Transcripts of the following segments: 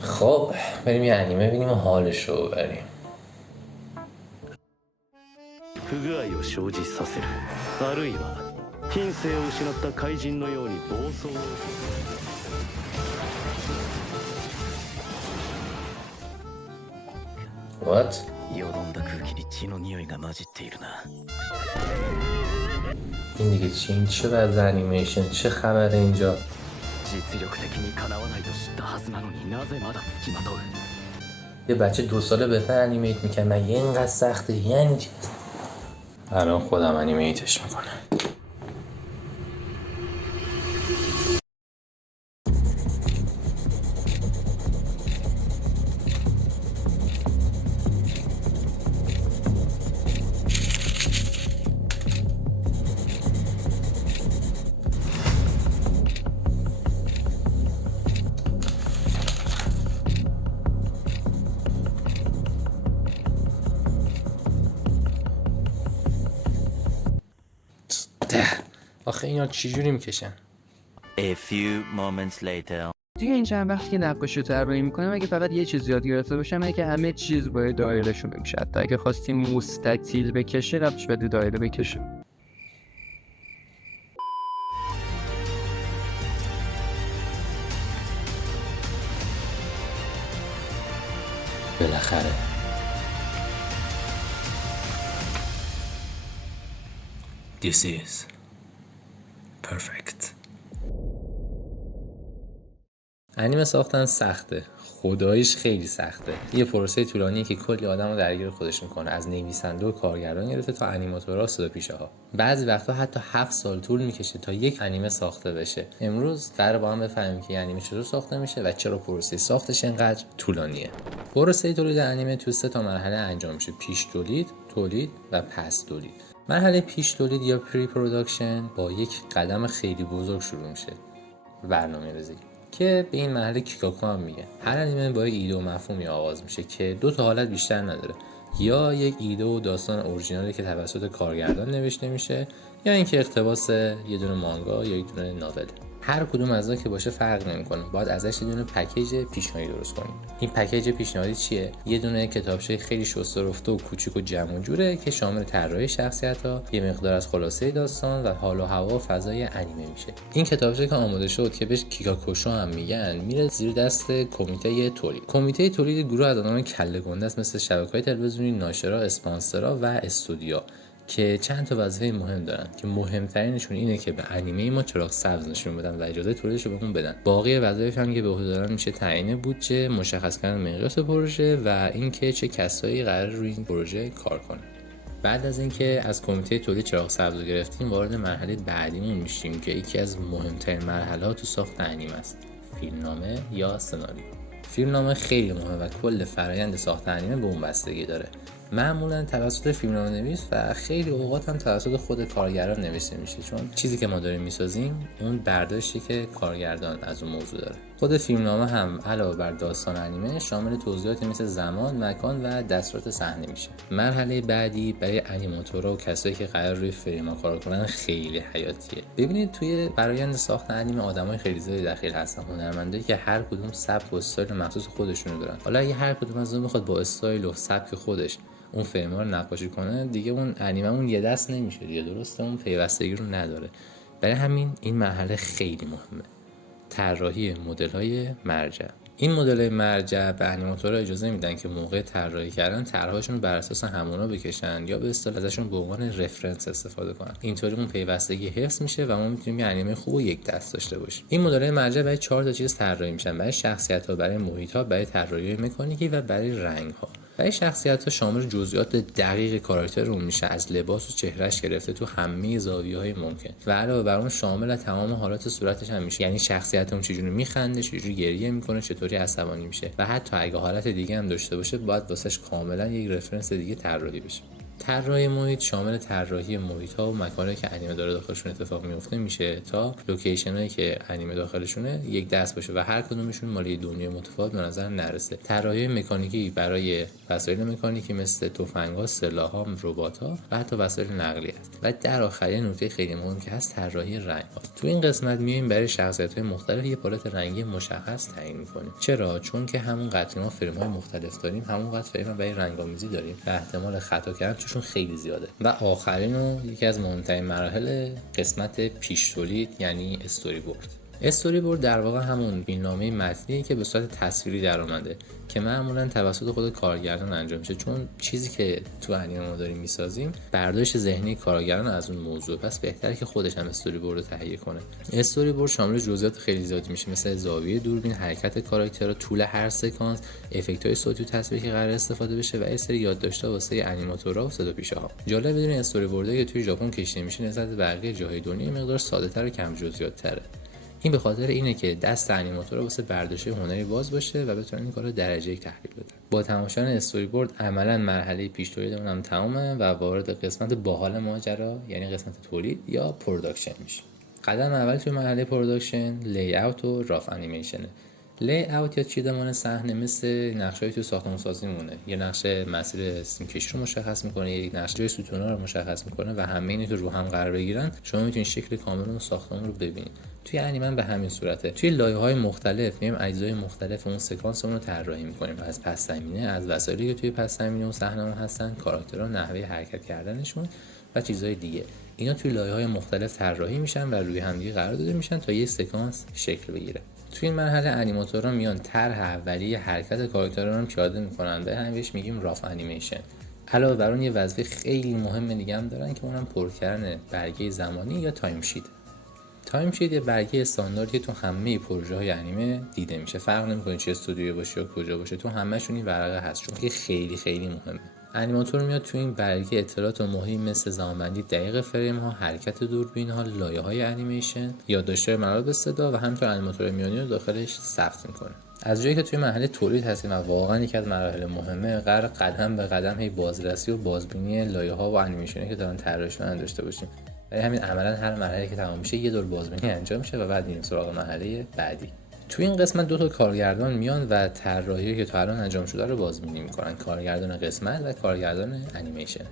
خب بریم یه انیمه ببینیم و حالش رو ببریم. 不具合を生じさせる、あるいは品性を失った怪人のように暴走を。 What؟ よどんだ空気に血の匂いが混じっているな。 این دیگه چی؟ این چه وضع انیمیشن؟ چه خبره اینجا؟ 実力的にかなわないと知ったはずなのになぜまだ付きまとう。 یه بچه 2 ساله بهتر انیمیت میکنه مگه اینقدر سخته؟ یعنی چی؟ الان خودم انیمیتش میکنم. آخه اینا چجوری میکشن؟ A few moments later. توی این چند وقتی که نقاشی رو طراحی میکنم اگه فقط یه چیز یاد گرفته باشم اینه که همه چیز باید دایره شو بکشه. حتی اگه خواستیم مستطیل بکشه ربطش بده دایره بکشه. بالاخره This is perfect. انیمه ساختن سخته، خداییش خیلی سخته. یه پروسه طولانیه که کلی آدم رو درگیر خودش میکنه، از نویسنده و کارگردان گرفته تا انیماتورها و صداپیشه‌ها. بعضی وقتا حتی 7 سال طول میکشه تا یک انیمه ساخته بشه. امروز قراره با هم بفهمیم که انیمه چطور ساخته میشه و چرا پروسه ساختش اینقدر طولانیه. پروسه تولید انیمه تو 3 تا مرحله انجام میشه: پیش تولید، تولید و پس تولید. مرحله پیش تولید یا پری پروداکشن با یک قدم خیلی بزرگ شروع میشه: برنامه‌ریزی، که به این مرحله کیکاکو هم میگه. هر انیمه با یک ایده و مفهومی آغاز میشه که 2 تا حالت بیشتر نداره: یا یک ایده و داستان اورجینالی که توسط کارگردان نوشته میشه، یا اینکه اقتباس یه دونه مانگا یا یک دونه ناول. هر کدوم از اینا که باشه فرق نمیکنه، باید ازش یه دونه پکیج پیشنهادی درست کنیم. این پکیج پیشنهادی چیه؟ یه دونه کتابچه خیلی شسته رفته و کوچیک و جمع و جوره که شامل طراحی شخصیت‌ها، یه مقدار از خلاصه داستان و حال و هوا و فضای انیمه میشه. این کتابچه که آماده شد که بهش کیکاکوشو هم میگن، میره زیر دست کمیته تولید. کمیته تولید گروه از آدمای کله گنده است، مثل شبکه‌های تلویزیونی، ناشرا، اسپانسرها و استودیوها که چند تا وظیفه مهم دارن که مهمترینشون اینه که به انیمه ما چراغ سبز نشون بدن و اجازه تولیدش رو بهمون بدن. باقی وظایف هم که به عهده دارن میشه تعیین بودجه، مشخص کردن مقیاس پروژه و اینکه چه کسایی قرار روی این پروژه کار کنن. بعد از اینکه از کمیته تولید چراغ سبز گرفتیم، وارد مرحله بعدیمون میشیم که یکی از مهمترین مرحله‌ها تو ساخت انیمه است: فیلمنامه یا سناریو. فیلمنامه خیلی مهمه و کل فرآیند ساخت انیمه به اون بستگی داره. معمولا توسط فیلمنامه‌نویس و خیلی اوقات هم توسط خود کارگردان نوشته میشه، چون چیزی که ما داریم میسازیم اون برداشتی که کارگردان از اون موضوع داره. خود فیلمنامه هم علاوه بر داستان انیمه شامل توضیحاتی مثل زمان، مکان و دستورات صحنه میشه. مرحله بعدی برای انیماتورها و کسایی که قرار روی فیلم‌ها کار کنن خیلی حیاتیه. ببینید توی فرآیند ساخت انیمه آدمای خیلی زیادی دخیل هستن، هنرمندایی که هر کدوم سبک و استایل مخصوص خودشونو دارن. حالا اگه هر کدوم از اون بخواد با استایل و سبک خودش اون فیلم‌ها رو نقاشی کنه، دیگه اون انیمه‌مون یه دست نمیشه دیگه، درسته؟ اون پیوستگی رو نداره. برای همین این مرحله خیلی مهمه: طراحی مدل‌های مرجع. این مدل‌های مرجع به انیماتورها اجازه میدن که موقع طراحی کردن طرح‌هاشون رو بر اساس همونا بکشن یا به اصطلاح ازشون به عنوان رفرنس استفاده کنن. اینطوری اون پیوستگی حفظ میشه و ما میتونیم یه انیمه خوب و یک دست داشته باشیم. این مدل‌های مرجع برای 4 تا چیز طراحی میشن: برای شخصیت‌ها، برای محیط‌ها، برای طراحی مکانیکی و برای رنگ‌ها. برای شخصیت‌ها شامل جزئیات دقیق کاراکتر اون میشه، از لباس و چهرهش گرفته تو همه زاویه‌های ممکن، و علاوه بر اون شامل تمام حالات صورتش هم میشه، یعنی شخصیت اون چجوری میخنده، چجوری گریه میکنه، چطوری عصبانی میشه، و حتی اگه حالت دیگه هم داشته باشه باید واسش کاملا یک رفرنس دیگه طراحی بشه. طراحی محیط شامل طراحی محیط‌ها و مکانایی که انیمه داره داخلشون اتفاق میفته میشه تا لوکیشنایی که انیمه داخلشونه یک دست باشه و هر کدومشون مال یه دنیای متفاوت به نظر نرسه. طراحی مکانیکی برای وسایل مکانیکی مثل تفنگ‌ها، سلاح‌ها، ربات‌ها و حتی وسایل نقلیه است. و در آخر یه نکته خیلی مهم که هست طراحی رنگ‌ها. تو این قسمت میایم برای شخصیت‌های مختلف یه پالت رنگی مشخص تعیین می‌کنیم. چرا؟ چون که همون قدر ما فرم‌های مختلف داریم، همون قدر فرم برای رنگ‌آمیزی داریم و احتمال خطا کردن توشون خیلی زیاده. و آخرین و یکی از مهمترین مراحل قسمت پیش تولید یعنی استوری بورد. استوری بورد در واقع همون فیلمنامه متنیه که به صورت تصویری در اومده که معمولا توسط خود کارگردان انجام میشه، چون چیزی که تو انیمه ما داریم میسازیم برداشت ذهنی کارگردان از اون موضوع، پس بهتره که خودش هم استوری بورد رو تهیه کنه. استوری بورد شامل جزئیات خیلی زیادی میشه، مثل زاویه دوربین، حرکت کاراکترها، طول هر سکانس، افکت‌های صوتی و تصویری که قرار استفاده بشه و یه سری یادداشت‌ها واسه انیماتورها و صداپیشه‌ها. جالب بدونید استوری بوردایی که توی ژاپن کشیده میشه نسبت به بقیه جاهای دنیا مقدار ساده‌تر و کم جزئیات‌تره. این به خاطر اینه که دست انیماتورها واسه برداشت هنری باز باشه و بتونن این کارو درجه یک تحویل بدن. با تماشای استوری بورد عملاً مرحله پیش تولیدمون هم تمامه و وارد قسمت باحال ماجرا یعنی قسمت تولید یا پروداکشن میشه. قدم اول توی مرحله پروداکشن لی اوت و راف انیمیشنه. لی اوت یا چیدمان صحنه مثل نقشه‌ای تو ساختمان‌سازی مونه. یه نقشه مسیر سیم‌کشی رو مشخص می‌کنه، یک نقشه جای ستون‌ها رو مشخص می‌کنه و همه اینا رو هم قرار بگیرن شما می‌تونید شکل کامل اون ساختمان رو ببینید. توی انیمه به همین صورته. توی لایه‌های مختلف میایم اجزای مختلف اون سکانس رو طراحی می‌کنیم و از پس زمینه، از وسایلی که توی پس زمینه اون صحنه هستن، کاراکترها، نحوه حرکت کردنشون و چیزهای دیگه. اینا توی لایه‌های مختلف طراحی میشن و روی هم دیگه قرار داده میشن تا یه سکانس شکل بگیره. توی این مرحله انیماتورها میان طرح اولیه حرکت کاراکترها رو پیاده میکنن، به همین بهش میگیم راف انیمیشن. علاوه بر اون یه وظیفه خیلی مهم دیگه هم دارن که اونم پر کردن برگه زمانی یا تایم شیت. تایم شیت یه برگه استانداردی تو همه پروژه‌های انیمه دیده میشه، فرق نمی‌کنه چه استودیویی باشه یا کجا باشه، تو همه‌شون این ورقه هست چون که خیلی خیلی مهمه. انیماتور میاد تو این برگه اطلاعات مهمی مثل زمانبندی دقیق فریم ها، حرکت دوربین ها، لایه‌های انیمیشن، یادداشت‌های مربوط صدا و همینطور انیماتور میانی رو داخلش ثبت میکنه. از جایی که توی مرحله تولید هستیم و واقعا یکی از مراحل مهمه، قرار قدم به قدم هی بازرسی و بازبینی لایه‌ها و انیمیشنی که دارن طراحی شدن داشته باشیم. برای همین عملاً هر مرحله که تمام میشه یه دور بازبینی انجام میشه و بعد میریم سراغ مرحله بعدی. توی این قسمت دو تا کارگردان میان و طراحی که تا الان انجام شده رو بازبینی میکنن، کارگردان قسمت و کارگردان انیمیشن.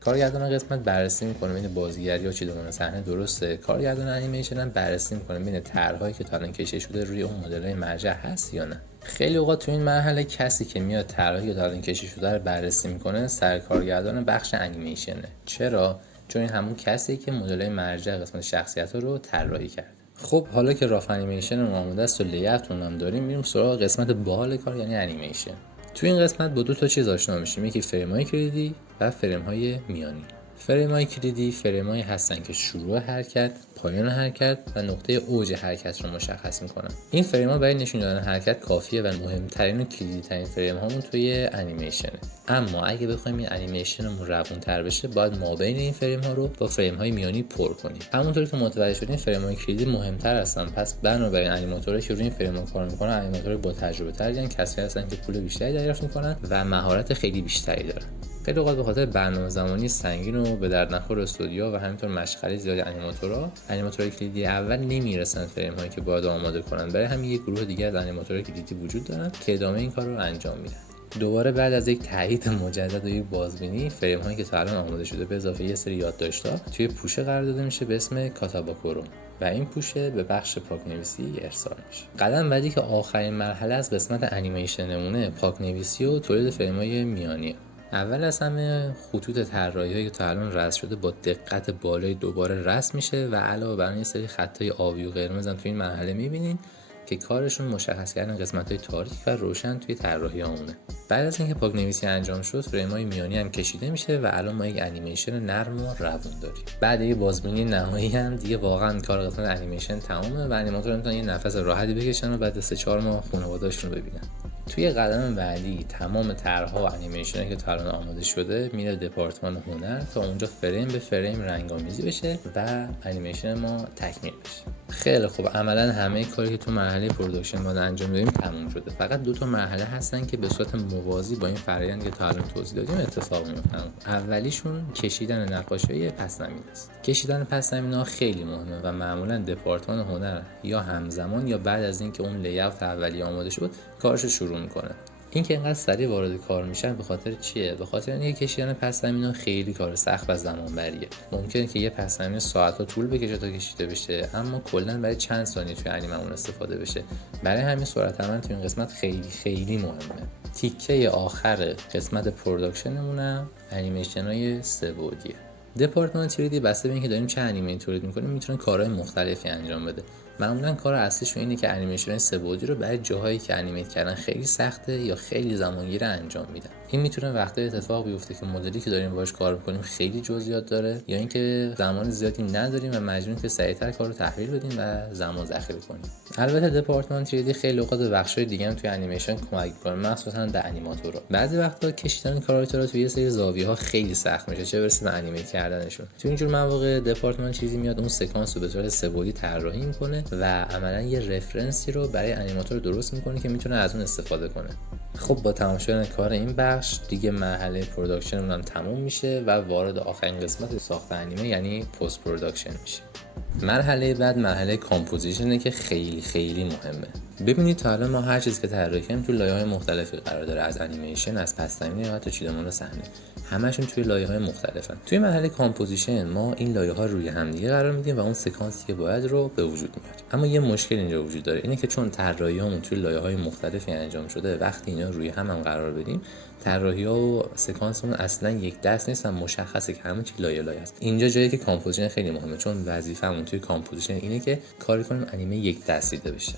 کارگردان قسمت بررسی میکنه ببین بازیگری یا چیدمان صحنه درسته، کارگردان انیمیشن هم بررسی میکنه ببین طرحهایی که تا الان کشیده شده روی اون مدل‌های مرجع هست یا نه. خیلی اوقات تو این مرحله کسی که میاد طرحی که تا الان کشیده شده رو بررسی میکنه سرکارگردان بخش انیمیشنه. چرا؟ چون این همون کسیه که مدل‌های مرجع قسمت شخصیت‌ها رو طراحی کرده. خب حالا که راف انیمیشن رو آماده است و لی‌اوتون هم داریم، میریم سراغ قسمت باحال کار یعنی انیمیشن. تو این قسمت با دو تا چیز آشنا میشیم، یکی فریم‌های کلیدی و فریم‌های میانی. فریم‌های کلیدی فریم‌هایی هستن که شروع حرکت، پایان حرکت و نقطه اوج حرکت رو مشخص می‌کنن. این فریم‌ها برای نشون دادن حرکت کافیه و مهمترین و کلیدی‌ترین فریم-هامون توی انیمیشنه. اما اگه بخوایم این انیمیشنمون روون‌تر بشه، باید مابین این فریم‌ها رو با فریم‌های میانی پر کنیم. همونطور که متوجه شدین فریم‌های کلیدی مهمتر هستن، پس بنابراین انیماتورایی که روی این فریم‌ها کار می‌کنن انیماتورای با تجربه‌تری هستن، کسایی هستن که پول بیشتری دریافت می‌کنن و مهارت خیلی بیشتری دارن. خیلی اوقات به خاطر برنامه زمانی سنگین و به درد نخور استودیوها و همینطور مشغله زیاد انیماتورای کلیدی اول نمیرسن فریم هایی که باید آماده کنن. برای همین یک گروه دیگه از انیماتورای کلیدی وجود دارن که ادامه این کار رو انجام میدن. دوباره بعد از یک تایید مجدد و یک بازبینی، فریم هایی که تا الان آماده شده به اضافه یه سری یادداشت‌ها توی پوشه قرار داده میشه به اسم کاتاباکورو و این پوشه به بخش پاک‌نویسی ارسال میشه. قدم بعدی که آخرین مرحله از قسمت انیمیشنمونه، پاک‌نویسی و تولید فریم‌های میانیه. اول از همه خطوط طراحی‌هایی که تا الان رسم شده با دقت بالای دوباره رسم میشه و علاوه بر این سری خطای آبی و قرمز هم توی این مرحله می‌بینین که کارشون مشخص کردن قسمت‌های تاریک و روشن توی طراحی‌هامونه. بعد از اینکه پاک‌نویسی انجام شد، فریم‌های میانی هم کشیده میشه و الان ما یک انیمیشن نرم و روون داریم. بعد یه بازبینی نهایی هم دیگه واقعا کار قسمت انیمیشن تمومه و انیماتورها میتونن یه نفس راحتی بکشن و بعد از 3-4 ماه خانواده‌اشون رو ببینن. توی قدم بعدی تمام طرح‌ها و انیمیشنایی که تا الان آماده شده میره دپارتمان هنر تا اونجا فریم به فریم رنگ‌آمیزی بشه و انیمیشن ما تکمیل بشه. خیلی خوب، عملا همه کاری که تو مرحله پروداکشن باید انجام بدیم تموم شده. فقط 2 تا مرحله هستن که به صورت موازی با این فرآیند که تا الان توضیح دادیم اتفاق میفتن. اولیشون کشیدن نقاشی پس زمینه است. کشیدن پس زمینه‌ها خیلی مهمه و معمولا دپارتمان هنر یا همزمان یا بعد از اینکه اون لی‌اوت اولیه آماده شد کارش شروع میکنه. این که اینقدر سریع وارد کار میشن به خاطر چیه؟ به خاطر اینکه کشیدن پس زمینه خیلی کار سخت و زمان بریه. ممکنه که یه پس زمینه ساعت‌ها طول بکشه تا کشیده بشه، اما کلاً برای چند ثانیه توی انیمه اون استفاده بشه. برای همین سرعت عمل توی این قسمت خیلی خیلی مهمه. تیکه آخر قسمت پروداکشنمون انیمیشن‌های 3 بعدیه. دپارتمان 3D بسته به اینکه داریم چه انیمه تولید می‌کنیم میتونه کارهای مختلفی انجام بده. معمولا کار اصلیش اینه که انیمیشن 3 بعدی رو برای جاهایی که انیمیت کردن خیلی سخته یا خیلی زمانگیره انجام میدن. این میتونه وقتی اتفاق بیفته که مدلی که داریم باهاش کار می‌کنیم خیلی جزئیات داره یا اینکه زمان زیادی نداریم و مجبوریم که سریعتر کار رو تحویل بدیم و زمان ذخیره کنیم. البته دپارتمان 3D خیلی اوقات به بخش‌های دیگه هم توی انیمیشن کمک می‌کنه، مخصوصا به انیماتورها. بعضی وقتا کشیدن کاراکترها توی یه سری زاویه‌ها خیلی سخت میشه، چه برسه به انیمیت کردنشون. تو اینجور مواقع دپارتمان چیزی میاد اون سکانس رو به صورت 3 بعدی طراحی می‌کنه و عملاً یه رفرنسی رو برای انیماتور درست می‌کنه که میتونه از اون استفاده کنه. خب با تمام شدن کار این بخش دیگه مرحله پروداکشن هم تموم میشه و وارد آخرین قسمت ساخت انیمه یعنی پست پروداکشن میشه. مرحله بعد مرحله کامپوزیشنه که خیلی خیلی مهمه. ببینید تا الان ما هر چیزی که طراحی کردیم تو لایه‌های مختلفی قرار داره، از انیمیشن، از پس زمینه یا حتی چیدمان صحنه، همشون توی لایه‌های مختلفن. توی مرحله کامپوزیشن ما این لایه‌ها روی هم دیگه قرار میدیم و اون سکانسی که باید رو به وجود میاریم. اما یه مشکل اینجا وجود داره، اینه که چون طراحی‌هامون توی لایه‌های مختلفی انجام شده، وقتی اینا روی هم قرار بدیم طراحی‌ها و سکانسمون اصلا یک دست نیست و مشخصه که همه چی لایه است. اینجا جایی که کامپوزیشن خیلی مهمه، چون وظیفه‌مون توی کامپوزیشن اینه که کاری کنیم انیمه یک دست دیده بشه.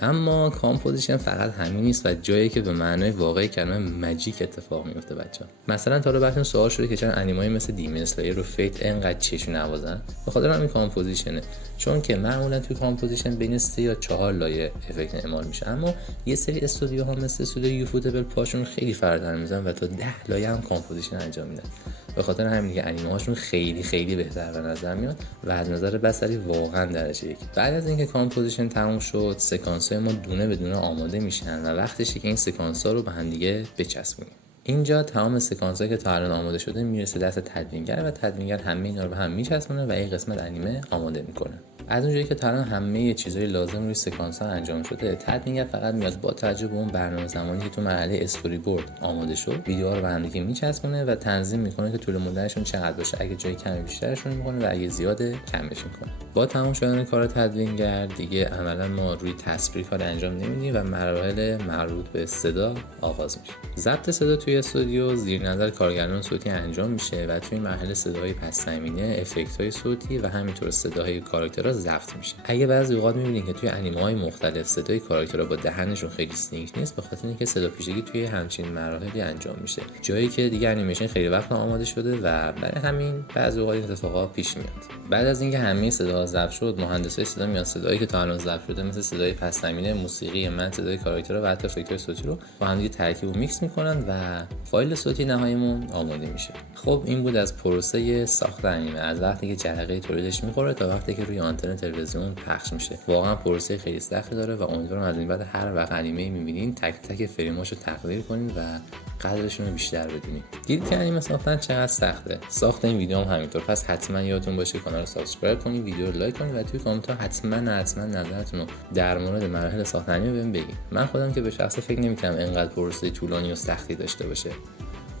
اما کامپوزیشن فقط همین نیست و جایی که به معنای واقعی کلمه ماجیک اتفاق میفته بچه‌ها. مثلا تا رو براتون سوال شده که چرا انیمه‌ای مثل دیمن اسلایر رو فیت انقدر چشم نوازن؟ به خاطر همین کامپوزیشنه، چون که معمولا توی کامپوزیشن بین 3 یا 4 لایه افکت اعمال میشه، اما یه سری استودیوها مثل استودیو یوفوتبل پاشون خیلی فراتر میزنن و تا 10 لایه هم کامپوزیشن انجام میدن. به خاطر همین که انیمه هاشون خیلی خیلی بهتر به نظر میاد و از نظر بصری واقعا درجه یک. بعد از اینکه کامپوزیشن تموم شد سکانس های ما دونه به دونه آماده میشن و وقتشه که این سکانس ها رو به هم دیگه بچسبونیم. اینجا تمام سکانس هایی که تا الان آماده شده میرسه دست تدوینگر و تدوینگر همه اینا رو به هم میچسبونه و این قسمت انیمه آماده میکنه. از اونجایی که تا الان همه چیزای لازم روی سکانس ها انجام شده، تدوینگر فقط میاد با توجه به اون برنامه زمانی که تو مرحله استوری بورد آماده شد ویدیوها رو به هم دیگه میچسبونه و تنظیم میکنه که طول مدتشون چقدر باشه، اگه جای کمی بیشترشون میکنه و اگه زیاده کمش میکنه. با تمام شدن کار تدوینگر دیگه عملا ما روی تصویر کار انجام نمیدیم و مراحل مربوط به صدا آغاز میشه. ضبط صدا توی استودیو زیر نظر کارگردان صوتی انجام میشه و توی مرحله صداهای پس زمینه، افکت‌های صوتی و همینطور صداهای کاراکترها ضبط میشه. اگه بعضی اوقات میبینید که توی انیمه‌های مختلف صدای کاراکترها با دهنشون خیلی سینک نیست، به خاطر اینکه صدا پیشگی توی همچین مراحلی انجام میشه، جایی که دیگه انیمیشن خیلی وقت آماده شده و برای همین بعضی اوقات این اتفاقا پیش میاد. بعد از اینکه همه صداها ضبط شد، مهندسای صدا میان صدایی که تا الان ضبط شده مثل صدای پس زمینه، موسیقی من، صدای کاراکترها و حتی افکت‌های صوتی رو با هم دیگه ترکیب و میکس میکنن و فایل صوتی نهاییمون آماده میشه. خب این بود از پروسه ساخت انیمه، از وقتی که جرقه تولیدش میخوره تا وقتی که روی آنتن تلویزیون پخش میشه. واقعا پروسه خیلی سختی داره و امیدوارم از این بعد هر وقت انیمه میبینین تک تک فریماشو تقدیر کنین و قدرشون رو بیشتر بدونین. دیدید که انیمه ساختن چقدر سخته. ساخت این ویدیو هم همینطور. پس حتما یادتون باشه کانال رو سابسکرایب کنین، ویدیو رو لایک کنین و توی کامنت ها حتما نظرتون رو در مورد مراحل ساخت انیمه بهم بگین. من خودم که به شخصه فکر نمی‌کنم اینقدر پروسه طولانی و سختی داشته باشه.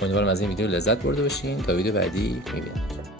امیدوارم از این ویدیو لذت برده باشین. تا ویدیو بعدی میبینم.